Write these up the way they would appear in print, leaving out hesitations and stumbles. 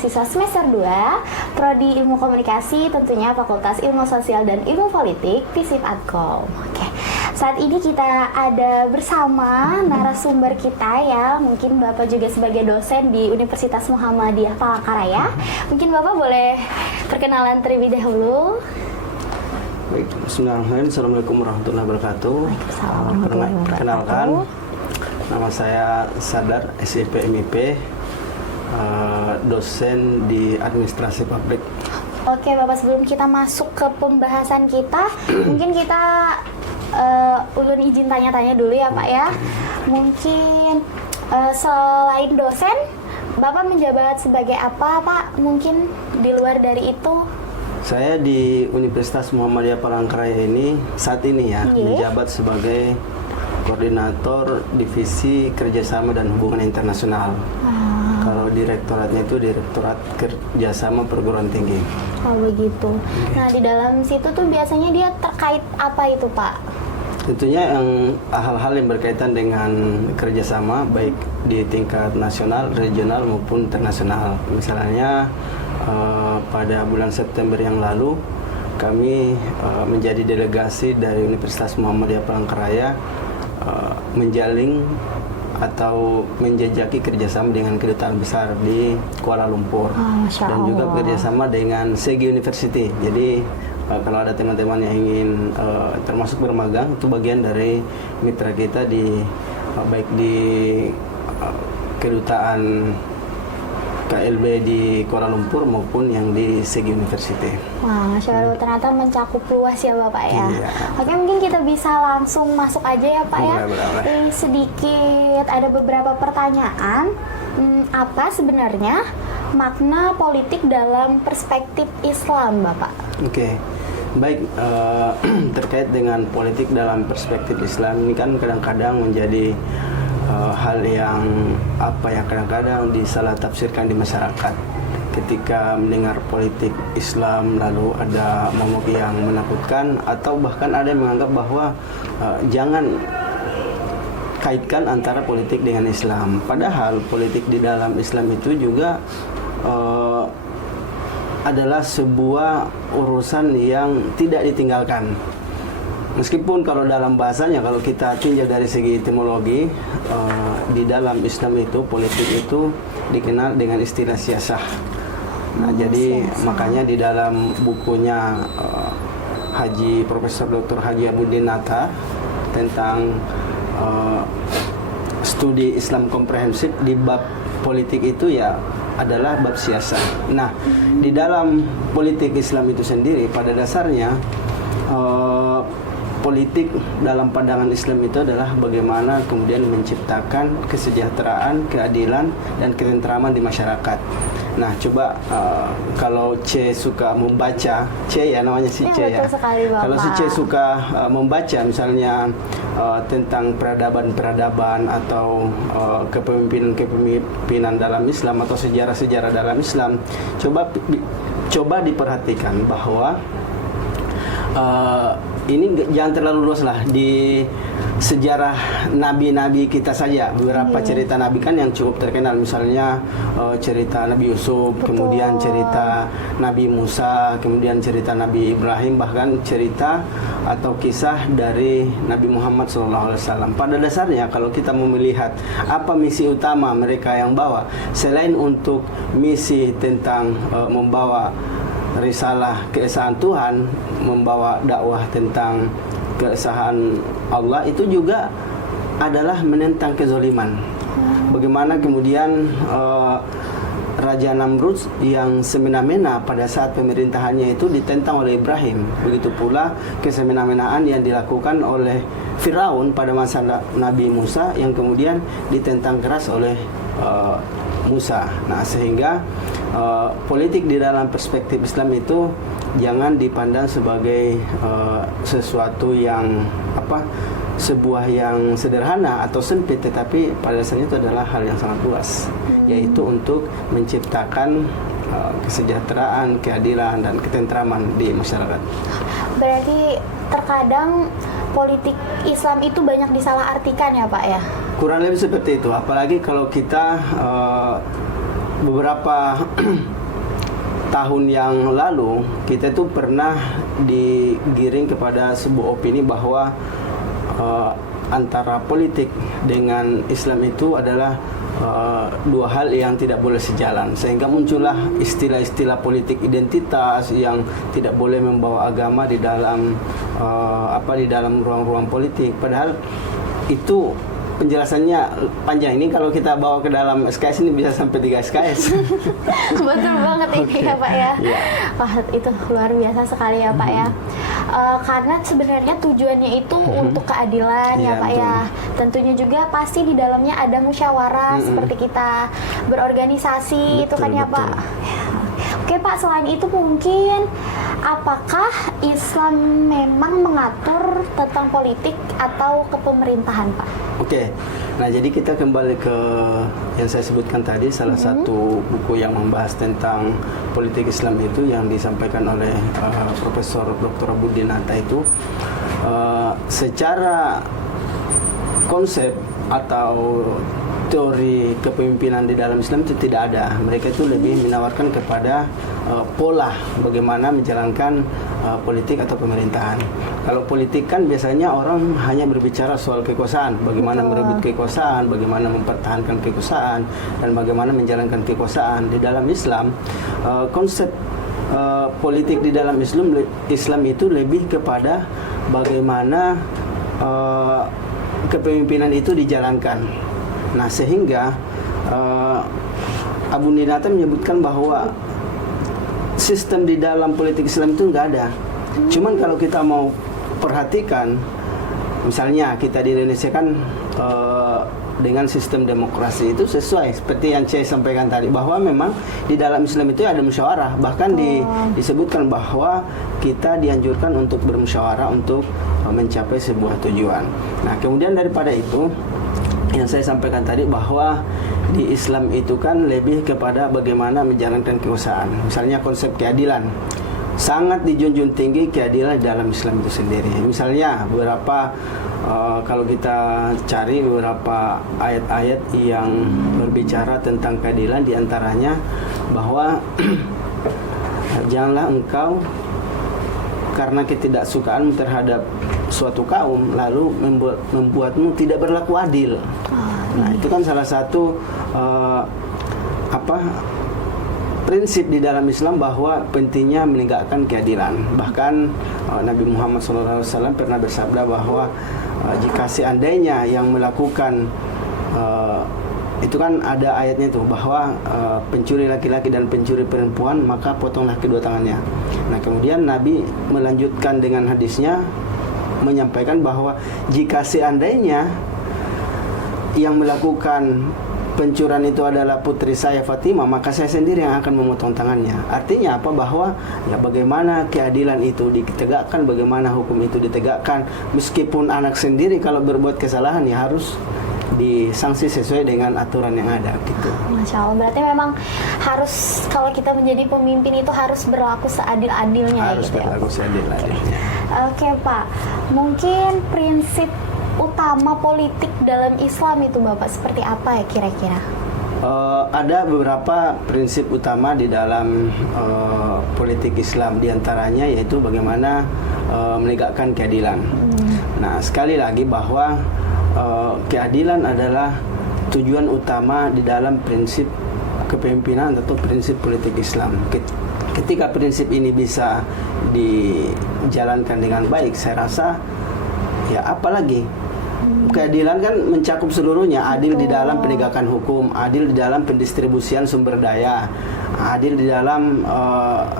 mahasiswa semester 2 Prodi Ilmu Komunikasi, tentunya Fakultas Ilmu Sosial dan Ilmu Politik, FISIP Adkom. Oke. Saat ini kita ada bersama narasumber kita ya, mungkin Bapak juga sebagai dosen di Universitas Muhammadiyah Palangkaraya. Mungkin Bapak boleh perkenalan terlebih dahulu. Baik, bismillahirrahmanirrahim. Assalamualaikum warahmatullahi wabarakatuh. Perkenalkan, nama saya Sadar, SIP MIP, dosen di Administrasi Publik. Oke Bapak, sebelum kita masuk ke pembahasan kita, mungkin kita ulun izin tanya-tanya dulu ya Pak ya. Mungkin selain dosen, Bapak menjabat sebagai apa Pak? Mungkin di luar dari itu? Saya di Universitas Muhammadiyah Palangkaraya ini saat ini ya menjabat sebagai Koordinator Divisi Kerjasama dan Hubungan Internasional. Kalau direktoratnya itu Direktorat Kerjasama Perguruan Tinggi. Oh begitu. Nah di dalam situ tuh biasanya dia terkait apa itu Pak? Tentunya yang hal-hal yang berkaitan dengan kerjasama baik di tingkat nasional, regional maupun internasional. Misalnya pada bulan September yang lalu kami menjadi delegasi dari Universitas Muhammadiyah Palangkaraya menjalin atau menjajaki kerjasama dengan kedutaan besar di Kuala Lumpur dan juga kerjasama dengan Segi University. Jadi kalau ada teman-teman yang ingin termasuk bermagang, itu bagian dari mitra kita di baik di kedutaan KLB di Kuala Lumpur maupun yang di Segi University. Wah, Masya Allah, ternyata mencakup luas ya Bapak ya. Iya. Oke, mungkin kita bisa langsung masuk aja ya Pak ya. Sedikit ada beberapa pertanyaan. Apa sebenarnya makna politik dalam perspektif Islam Bapak? Oke. Baik, terkait dengan politik dalam perspektif Islam ini kan kadang-kadang menjadi hal yang kadang-kadang disalah tafsirkan di masyarakat. Ketika mendengar politik Islam lalu ada momok yang menakutkan atau bahkan ada yang menganggap bahwa jangan kaitkan antara politik dengan Islam. Padahal politik di dalam Islam itu juga adalah sebuah urusan yang tidak ditinggalkan. Meskipun kalau dalam bahasanya, kalau kita tinjau dari segi etimologi, di dalam Islam itu politik itu dikenal dengan istilah siasah. Nah, jadi makanya di dalam bukunya Haji Profesor Dr. Haji Abudin Natha tentang studi Islam komprehensif di bab politik itu ya adalah bab siasah. Nah, di dalam politik Islam itu sendiri pada dasarnya politik dalam pandangan Islam itu adalah bagaimana kemudian menciptakan kesejahteraan, keadilan, dan ketentraman di masyarakat. Nah, coba kalau C suka membaca, C ya namanya si C ya. Kalau si C suka membaca misalnya tentang peradaban-peradaban atau kepemimpinan dalam Islam atau sejarah-sejarah dalam Islam, coba diperhatikan bahwa ini jangan terlalu luas lah di sejarah nabi-nabi kita saja. Beberapa cerita nabi kan yang cukup terkenal, misalnya cerita Nabi Yusuf, kemudian cerita Nabi Musa, kemudian cerita Nabi Ibrahim, bahkan cerita atau kisah dari Nabi Muhammad SAW. Pada dasarnya kalau kita mau melihat apa misi utama mereka yang bawa, selain untuk misi tentang membawa risalah keesaan Tuhan, membawa dakwah tentang keesaan Allah, itu juga adalah menentang kezaliman. Bagaimana kemudian Raja Namrud yang semena-mena pada saat pemerintahannya itu ditentang oleh Ibrahim. Begitu pula kesemena-menaan yang dilakukan oleh Firaun pada masa Nabi Musa yang kemudian ditentang keras oleh Musa. Nah, sehingga politik di dalam perspektif Islam itu jangan dipandang sebagai sesuatu yang sebuah yang sederhana atau sempit, tetapi pada dasarnya itu adalah hal yang sangat luas, yaitu untuk menciptakan kesejahteraan, keadilan, dan ketentraman di masyarakat. Berarti terkadang politik Islam itu banyak disalahartikan ya Pak ya? Kurang lebih seperti itu, apalagi kalau kita beberapa tahun yang lalu kita itu pernah digiring kepada sebuah opini bahwa antara politik dengan Islam itu adalah dua hal yang tidak boleh sejalan, sehingga muncullah istilah-istilah politik identitas yang tidak boleh membawa agama di dalam di dalam ruang-ruang politik. Padahal itu penjelasannya panjang. Ini kalau kita bawa ke dalam SKS ini bisa sampai 3 SKS. Betul banget ini ya Pak ya. Wah, itu luar biasa sekali ya Pak ya. Karena sebenarnya tujuannya itu untuk keadilan ya Pak ya. Tentunya juga pasti di dalamnya ada musyawarah seperti kita berorganisasi, itu kan ya Pak. Oke Pak, selain itu mungkin apakah Islam memang mengatur tentang politik atau kepemerintahan Pak? Oke, nah jadi kita kembali ke yang saya sebutkan tadi, salah satu buku yang membahas tentang politik Islam itu yang disampaikan oleh Profesor Dr. Abudinata itu secara konsep atau teori kepemimpinan di dalam Islam itu tidak ada. Mereka itu lebih menawarkan kepada pola bagaimana menjalankan politik atau pemerintahan. Kalau politik kan biasanya orang hanya berbicara soal kekuasaan, bagaimana merebut kekuasaan, bagaimana mempertahankan kekuasaan, dan bagaimana menjalankan kekuasaan. Di dalam Islam, konsep politik di dalam Islam itu lebih kepada bagaimana kepemimpinan itu dijalankan. Nah, sehingga Abu Ninata menyebutkan bahwa sistem di dalam politik Islam itu nggak ada. Cuman kalau kita mau perhatikan, misalnya kita di Indonesia kan dengan sistem demokrasi itu sesuai seperti yang saya sampaikan tadi, bahwa memang di dalam Islam itu ada musyawarah. Bahkan disebutkan bahwa kita dianjurkan untuk bermusyawarah untuk mencapai sebuah tujuan. Nah, kemudian daripada itu, yang saya sampaikan tadi bahwa di Islam itu kan lebih kepada bagaimana menjalankan kekuasaan. Misalnya konsep keadilan, sangat dijunjung tinggi keadilan dalam Islam itu sendiri. Misalnya beberapa kalau kita cari beberapa ayat-ayat yang berbicara tentang keadilan, diantaranya bahwa janganlah engkau karena ketidaksukaanmu terhadap suatu kaum lalu membuatmu tidak berlaku adil. Nah, itu kan salah satu prinsip di dalam Islam bahwa pentingnya menegakkan keadilan. Bahkan Nabi Muhammad SAW pernah bersabda bahwa jika seandainya yang melakukan itu kan ada ayatnya tuh bahwa pencuri laki-laki dan pencuri perempuan maka potonglah kedua tangannya. Nah, kemudian Nabi melanjutkan dengan hadisnya menyampaikan bahwa jika seandainya yang melakukan pencurian itu adalah putri saya Fatimah, maka saya sendiri yang akan memotong tangannya. Artinya apa? Bahwa ya bagaimana keadilan itu ditegakkan, bagaimana hukum itu ditegakkan, meskipun anak sendiri kalau berbuat kesalahan ya harus disanksi sesuai dengan aturan yang ada gitu. Masya Allah, berarti memang harus kalau kita menjadi pemimpin itu harus berlaku seadil-adilnya. Harus gitu berlaku seadil-adilnya. Oke Pak, mungkin prinsip utama politik dalam Islam itu Bapak seperti apa ya kira-kira? Ada beberapa prinsip utama di dalam politik Islam, diantaranya yaitu bagaimana menegakkan keadilan. Nah, sekali lagi bahwa keadilan adalah tujuan utama di dalam prinsip kepemimpinan atau prinsip politik Islam. Ketika prinsip ini bisa dijalankan dengan baik, saya rasa ya apalagi keadilan kan mencakup seluruhnya, adil di dalam penegakan hukum, adil di dalam pendistribusian sumber daya, adil di dalam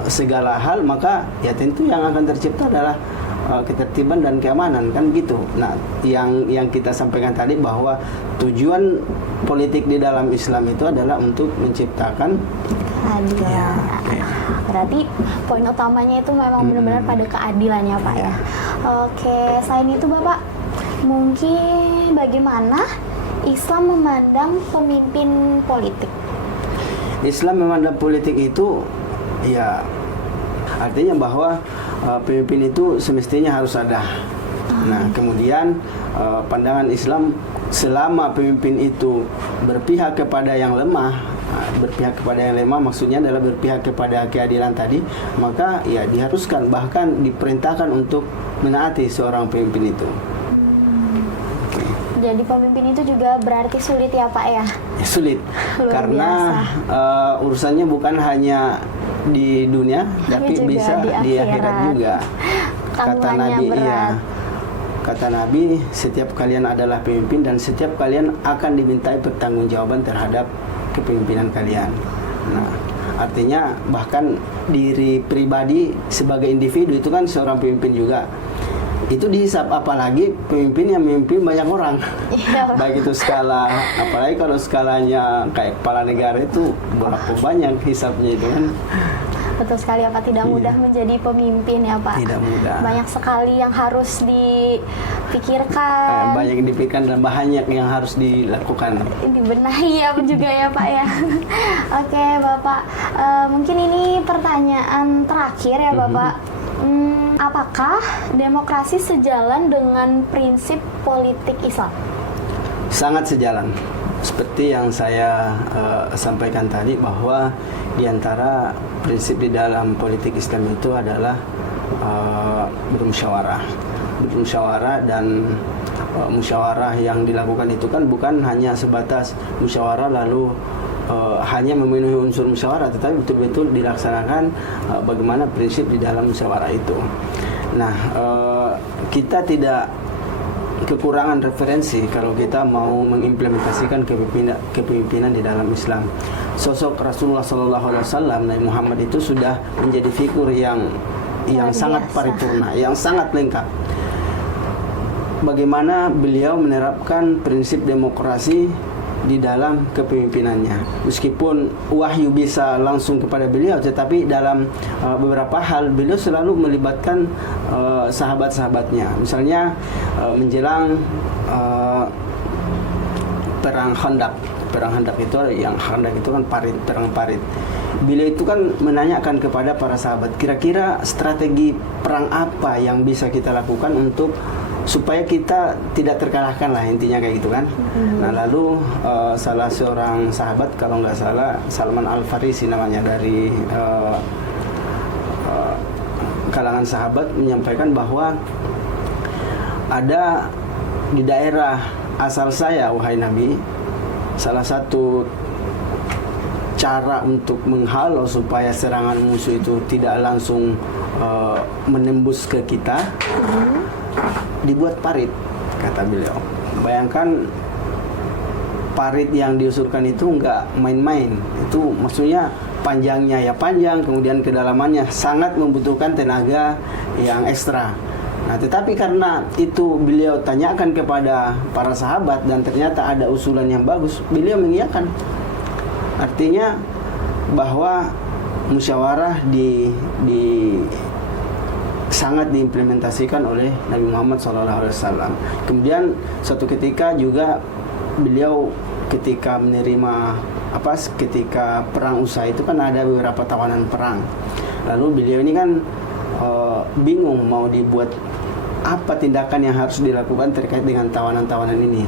segala hal, maka ya tentu yang akan tercipta adalah ketertiban dan keamanan, kan gitu. Nah, yang kita sampaikan tadi bahwa tujuan politik di dalam Islam itu adalah untuk menciptakan keadilan. Ya, berarti poin utamanya itu memang benar-benar pada keadilannya Pak ya. Oke, selain itu Bapak, mungkin bagaimana Islam memandang pemimpin politik? Islam memandang politik itu ya artinya bahwa pemimpin itu semestinya harus ada. Nah, kemudian pandangan Islam selama pemimpin itu berpihak kepada yang lemah, berpihak kepada yang lemah maksudnya adalah berpihak kepada keadilan tadi, maka ya diharuskan bahkan diperintahkan untuk menaati seorang pemimpin itu. Jadi pemimpin itu juga berarti sulit ya Pak ya? Sulit. Luar Karena urusannya bukan hanya di dunia tapi juga bisa di akhirat juga. Kata Tanggungannya Nabi, berat. iya. Kata Nabi, setiap kalian adalah pemimpin dan setiap kalian akan dimintai pertanggungjawaban terhadap kepemimpinan kalian. Nah, artinya bahkan diri pribadi sebagai individu itu kan seorang pemimpin juga. Itu dihisap, apalagi pemimpin yang memimpin banyak orang. Iya. Baik itu skala, apalagi kalau skalanya kayak kepala negara itu berapa banyak hisapnya itu kan. Betul sekali ya Pak, tidak mudah menjadi pemimpin ya Pak. Tidak mudah. Banyak sekali yang harus dipikirkan, Banyak yang dipikirkan dan banyak yang harus dilakukan. dibenahi ya juga ya Pak ya. Oke Bapak, mungkin ini pertanyaan terakhir ya Bapak. Apakah demokrasi sejalan dengan prinsip politik Islam? Sangat sejalan. Seperti yang saya sampaikan tadi bahwa di antara prinsip di dalam politik Islam itu adalah bermusyawarah. Bermusyawarah dan musyawarah yang dilakukan itu kan bukan hanya sebatas musyawarah lalu hanya memenuhi unsur musyawarah, tetapi betul-betul dilaksanakan bagaimana prinsip di dalam musyawarah itu. Nah, kita tidak kekurangan referensi kalau kita mau mengimplementasikan kepemimpinan di dalam Islam. Sosok Rasulullah SAW, Nabi Muhammad itu sudah menjadi figur yang sangat paripurna, yang sangat lengkap. Bagaimana beliau menerapkan prinsip demokrasi di dalam kepemimpinannya. Meskipun wahyu bisa langsung kepada beliau, tetapi dalam beberapa hal beliau selalu melibatkan sahabat-sahabatnya. Misalnya menjelang perang Khandaq. Perang Khandaq itu kan parit, perang parit. Beliau itu kan menanyakan kepada para sahabat, kira-kira strategi perang apa yang bisa kita lakukan untuk supaya kita tidak terkalahkan lah, intinya kayak gitu kan. Nah lalu salah seorang sahabat, kalau nggak salah Salman Al-Farisi namanya, dari kalangan sahabat, menyampaikan bahwa ada di daerah asal saya, wahai Nabi, salah satu cara untuk menghalau supaya serangan musuh itu tidak langsung menembus ke kita, dibuat parit, kata beliau. Bayangkan parit yang diusurkan itu nggak main-main. Itu maksudnya panjangnya ya panjang, kemudian kedalamannya sangat membutuhkan tenaga yang ekstra. Nah, tetapi karena itu beliau tanyakan kepada para sahabat dan ternyata ada usulan yang bagus, beliau mengiyakan. Artinya bahwa musyawarah sangat diimplementasikan oleh Nabi Muhammad SAW. Kemudian suatu ketika juga beliau ketika menerima ketika perang usai itu kan ada beberapa tawanan perang. Lalu beliau ini kan bingung mau dibuat apa tindakan yang harus dilakukan terkait dengan tawanan-tawanan ini.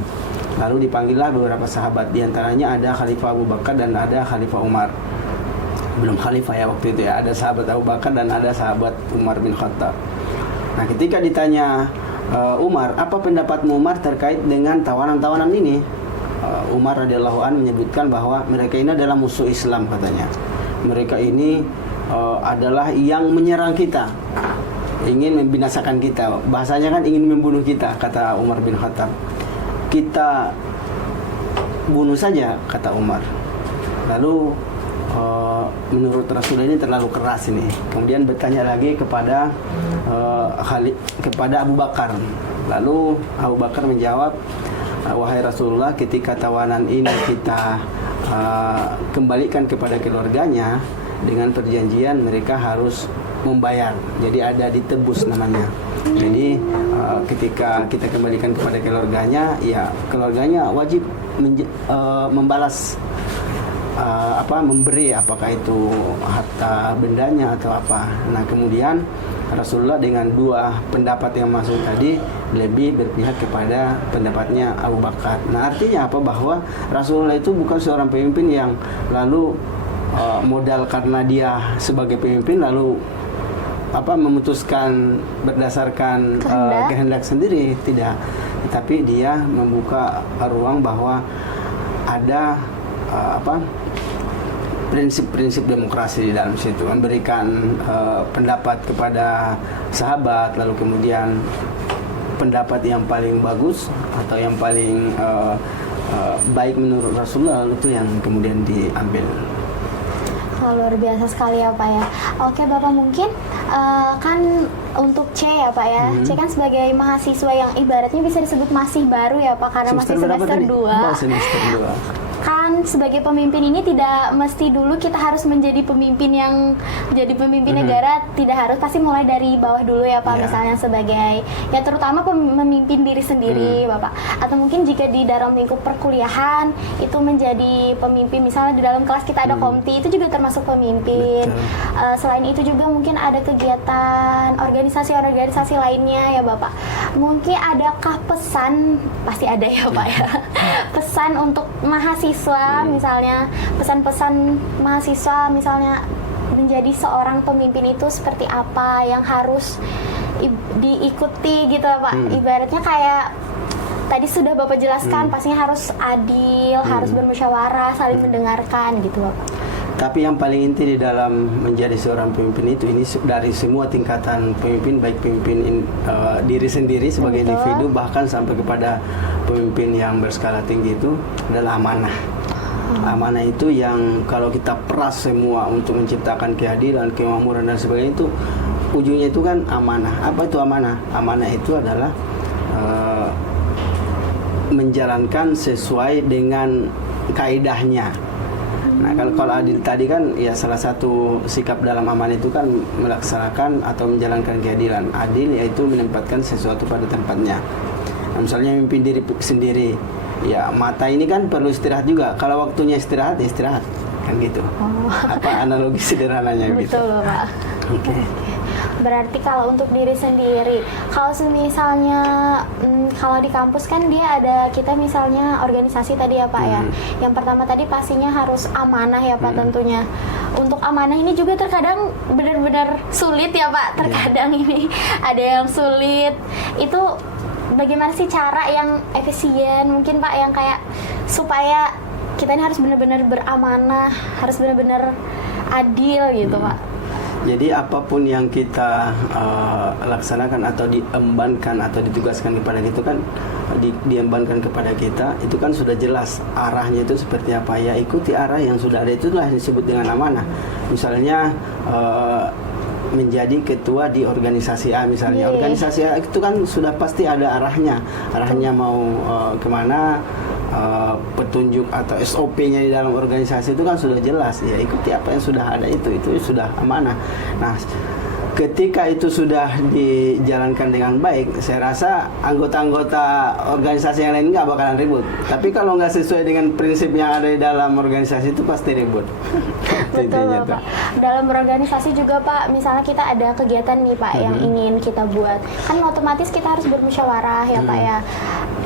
Lalu dipanggillah beberapa sahabat, diantaranya ada Khalifah Abu Bakar dan ada Khalifah Umar. Belum khalifah ya waktu itu ya, ada sahabat Abu Bakar dan ada sahabat Umar bin Khattab. Nah ketika ditanya Umar, apa pendapatmu Umar terkait dengan tawanan-tawanan ini? Umar radhiyallahu anhu menyebutkan bahwa mereka ini adalah musuh Islam, katanya. Mereka ini adalah yang menyerang kita, ingin membinasakan kita, bahasanya kan ingin membunuh kita, kata Umar bin Khattab. Kita bunuh saja, kata Umar. Lalu menurut Rasul ini terlalu keras ini. Kemudian bertanya lagi kepada kepada Abu Bakar. Lalu Abu Bakar menjawab, wahai Rasulullah, ketika tawanan ini kita kembalikan kepada keluarganya dengan perjanjian mereka harus membayar. Jadi ada ditebus namanya. Jadi ketika kita kembalikan kepada keluarganya, ya keluarganya wajib membalas memberi, apakah itu harta bendanya atau apa. Nah kemudian Rasulullah dengan dua pendapat yang masuk tadi lebih berpihak kepada pendapatnya Abu Bakar. Nah artinya apa? Bahwa Rasulullah itu bukan seorang pemimpin yang lalu modal karena dia sebagai pemimpin lalu memutuskan berdasarkan kehendak sendiri, tidak. Tapi dia membuka ruang bahwa ada prinsip-prinsip demokrasi di dalam situ, memberikan pendapat kepada sahabat, lalu kemudian pendapat yang paling bagus atau yang paling baik menurut Rasulullah itu yang kemudian diambil. Luar biasa sekali ya Pak ya. Oke Bapak, mungkin kan untuk C ya Pak ya, C kan sebagai mahasiswa yang ibaratnya bisa disebut masih baru ya Pak, karena masih semester 2. Semester 2. Kan sebagai pemimpin ini tidak mesti dulu kita harus menjadi pemimpin yang jadi pemimpin negara, tidak harus, pasti mulai dari bawah dulu ya Pak. Misalnya sebagai ya terutama memimpin diri sendiri Bapak, atau mungkin jika di dalam lingkup perkuliahan itu menjadi pemimpin, misalnya di dalam kelas kita ada komti, itu juga termasuk pemimpin. Selain itu juga mungkin ada kegiatan organisasi-organisasi lainnya ya Bapak. Mungkin adakah pesan, pasti ada ya Pak ya, pesan untuk mahasiswa misalnya, pesan-pesan mahasiswa misalnya menjadi seorang pemimpin itu seperti apa yang harus diikuti gitu Pak. Ibaratnya kayak tadi sudah Bapak jelaskan, pastinya harus adil, harus bermusyawarah, saling mendengarkan gitu Bapak. Tapi yang paling inti di dalam menjadi seorang pemimpin itu, ini dari semua tingkatan pemimpin, baik pemimpin diri sendiri sebagai individu, bahkan sampai kepada pemimpin yang berskala tinggi, itu adalah amanah. Amanah itu yang kalau kita peras semua untuk menciptakan keadilan, kemakmuran dan sebagainya, itu ujungnya itu kan amanah. Apa itu amanah? Amanah itu adalah menjalankan sesuai dengan kaidahnya. Nah kalau adil tadi kan ya salah satu sikap dalam amanah itu kan melaksanakan atau menjalankan keadilan. Adil yaitu menempatkan sesuatu pada tempatnya. Nah, misalnya memimpin diri sendiri, ya mata ini kan perlu istirahat juga. Kalau waktunya istirahat, ya istirahat kan gitu. Apa analogi sederhananya gitu. Betul Pak. Oke. Berarti kalau untuk diri sendiri, kalau misalnya kalau di kampus kan dia ada, kita misalnya organisasi tadi ya Pak ya. Yang pertama tadi pastinya harus amanah ya Pak tentunya. Untuk amanah ini juga terkadang benar-benar sulit ya Pak. Terkadang ini ada yang sulit. Itu bagaimana sih cara yang efisien mungkin Pak, yang kayak supaya kita ini harus benar-benar beramanah, harus benar-benar adil gitu Pak. Jadi apapun yang kita laksanakan atau diembankan atau ditugaskan kepada kita kan diembankan kepada kita, itu kan sudah jelas arahnya itu seperti apa, ya ikuti arah yang sudah ada, itulah disebut dengan amanah. Misalnya menjadi ketua di organisasi A misalnya, organisasi A itu kan sudah pasti ada arahnya mau kemana, petunjuk atau SOP-nya di dalam organisasi itu kan sudah jelas, ya ikuti apa yang sudah ada, itu sudah amanah. Nah ketika itu sudah dijalankan dengan baik, saya rasa anggota-anggota organisasi yang lain nggak bakalan ribut. Tapi kalau nggak sesuai dengan prinsip yang ada di dalam organisasi itu pasti ribut. Betul Pak. Dalam berorganisasi juga Pak, misalnya kita ada kegiatan nih Pak yang ingin kita buat, kan otomatis kita harus bermusyawarah ya Pak ya.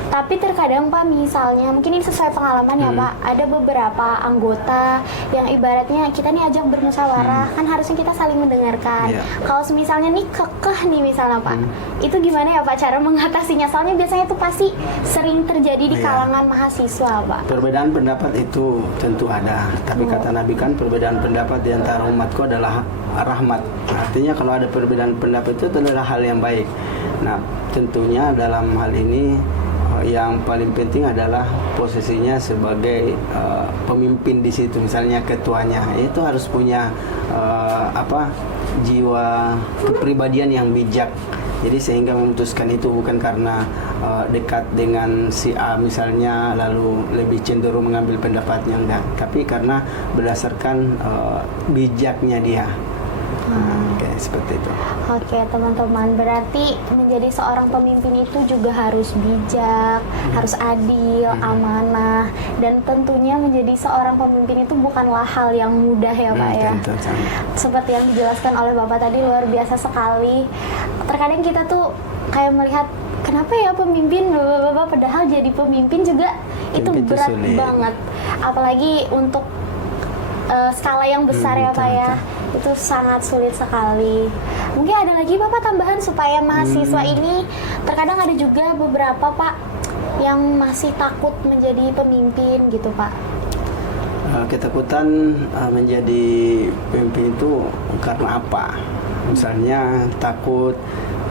Tapi terkadang Pak, misalnya mungkin ini sesuai pengalaman ya Pak, ada beberapa anggota yang ibaratnya kita nih ajak bermusyawarah, kan harusnya kita saling mendengarkan. Kalau misalnya nih kekeh nih misalnya Pak, itu gimana ya Pak cara mengatasinya? Soalnya biasanya itu pasti sering terjadi di kalangan mahasiswa Pak. Perbedaan pendapat itu tentu ada, tapi kata Nabi kan perbedaan pendapat di antara umatku adalah rahmat. Artinya kalau ada perbedaan pendapat itu adalah hal yang baik. Nah tentunya dalam hal ini yang paling penting adalah posisinya sebagai pemimpin di situ, misalnya ketuanya, itu harus punya jiwa kepribadian yang bijak. Jadi sehingga memutuskan itu bukan karena dekat dengan si A misalnya lalu lebih cenderung mengambil pendapatnya, enggak, tapi karena berdasarkan bijaknya dia. Oke, seperti itu. Oke teman-teman, berarti menjadi seorang pemimpin itu juga harus bijak, harus adil, amanah, dan tentunya menjadi seorang pemimpin itu bukanlah hal yang mudah ya Pak ya. Tentu saja. Seperti yang dijelaskan oleh Bapak tadi luar biasa sekali. Terkadang kita tuh kayak melihat kenapa ya pemimpin Bapak, padahal jadi pemimpin juga itu Pemimpin itu berat sulit. banget. Apalagi untuk skala yang besar ya Pak ya. Itu sangat sulit sekali. Mungkin ada lagi Bapak tambahan supaya mahasiswa ini, terkadang ada juga beberapa Pak yang masih takut menjadi pemimpin gitu Pak. Ketakutan menjadi pemimpin itu karena apa? Misalnya takut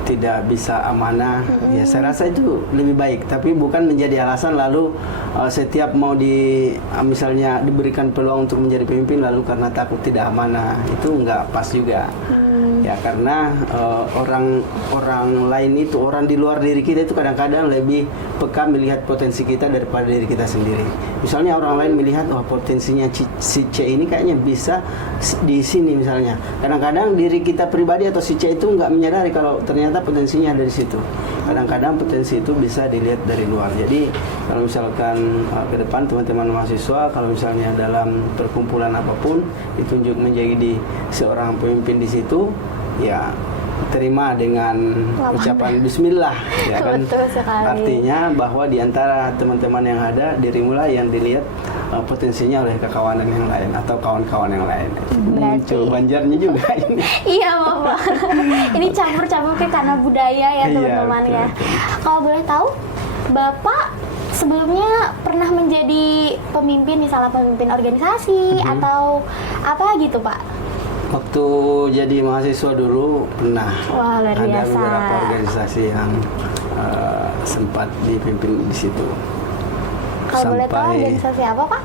tidak bisa amanah, ya saya rasa itu lebih baik. Tapi bukan menjadi alasan lalu setiap mau misalnya diberikan peluang untuk menjadi pemimpin lalu karena takut tidak amanah, itu nggak pas juga. Ya karena orang lain itu, orang di luar diri kita itu kadang-kadang lebih peka melihat potensi kita daripada diri kita sendiri. Misalnya orang lain melihat potensinya si C ini kayaknya bisa di sini misalnya. Kadang-kadang diri kita pribadi atau si C itu nggak menyadari kalau ternyata potensinya ada di situ. Kadang-kadang potensi itu bisa dilihat dari luar. Jadi kalau misalkan ke depan teman-teman mahasiswa, kalau misalnya dalam perkumpulan apapun ditunjuk menjadi seorang pemimpin di situ, ya terima dengan ucapan Bismillah, ya kan. Betul sekali. Artinya bahwa di antara teman-teman yang ada, dirimulah yang dilihat potensinya oleh kawan yang lain atau kawan-kawan yang lain. Muncul Banjarnya juga ini. Iya Bapak. Ini campur-campur karena budaya ya teman-teman Iya, ya. Kalau boleh tahu, Bapak sebelumnya pernah menjadi pemimpin, misalnya pemimpin organisasi atau apa gitu Pak? Waktu jadi mahasiswa dulu pernah Wah, luar ada biasa. beberapa organisasi yang sempat dipimpin di situ. Kalau boleh tahu organisasi apa Pak?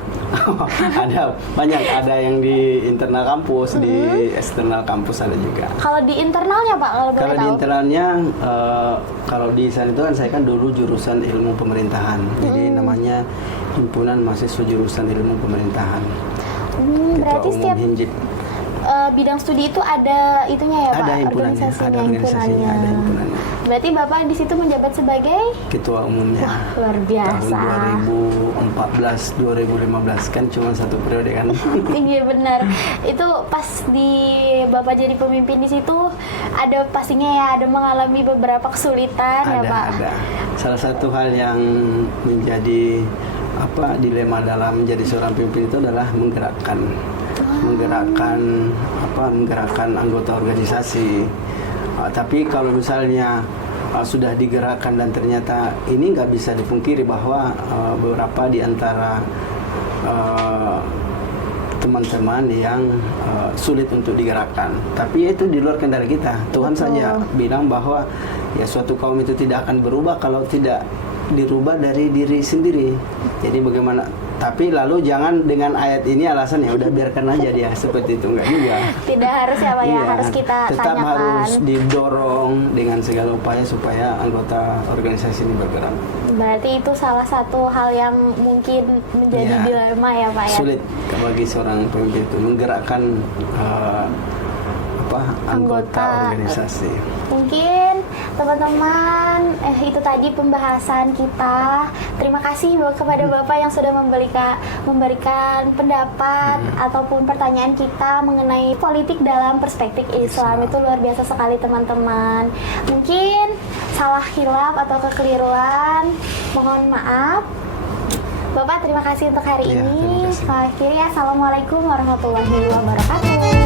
Ada banyak, ada yang di internal kampus, di eksternal kampus ada juga. Kalau di internalnya Pak, kalau boleh Kalau di tahu? internalnya, kalau di sana itu kan saya kan dulu jurusan ilmu pemerintahan, jadi namanya Himpunan Mahasiswa Jurusan Ilmu Pemerintahan. Berarti Umum setiap Hinjit. bidang studi itu ada itunya ya Pak? Ada himpunannya, ada organisasinya, ada himpunannya. Berarti Bapak di situ menjabat sebagai Ketua umumnya. Wah, luar biasa. Tahun 2014, 2015 kan cuma satu periode kan. Iya benar. Itu pas Bapak jadi pemimpin di situ ada pastinya ya ada mengalami beberapa kesulitan ya Pak. Ada. Salah satu hal yang menjadi dilema dalam menjadi seorang pemimpin itu adalah menggerakkan anggota organisasi. Tapi kalau misalnya sudah digerakkan dan ternyata ini nggak bisa dipungkiri bahwa beberapa di antara teman-teman yang sulit untuk digerakkan. Tapi itu di luar kendali kita. Tuhan saja bilang bahwa ya suatu kaum itu tidak akan berubah kalau tidak dirubah dari diri sendiri. Jadi bagaimana? Tapi lalu jangan dengan ayat ini alasan ya udah biarkan aja dia seperti itu, enggak juga. Tidak harus ya Pak ya, harus kita tetap tanyakan. harus didorong dengan segala upaya supaya anggota organisasi ini bergerak. Berarti itu salah satu hal yang mungkin menjadi dilema ya Pak ya. Sulit bagi seorang pemimpin itu menggerakkan anggota organisasi. Mungkin teman-teman itu tadi pembahasan kita. Terima kasih kepada Bapak yang sudah memberikan pendapat ataupun pertanyaan kita mengenai politik dalam perspektif Islam. Itu luar biasa sekali teman-teman. Mungkin salah hilaf atau kekeliruan mohon maaf. Bapak terima kasih untuk hari ini. Akhirnya assalamualaikum warahmatullahi wabarakatuh.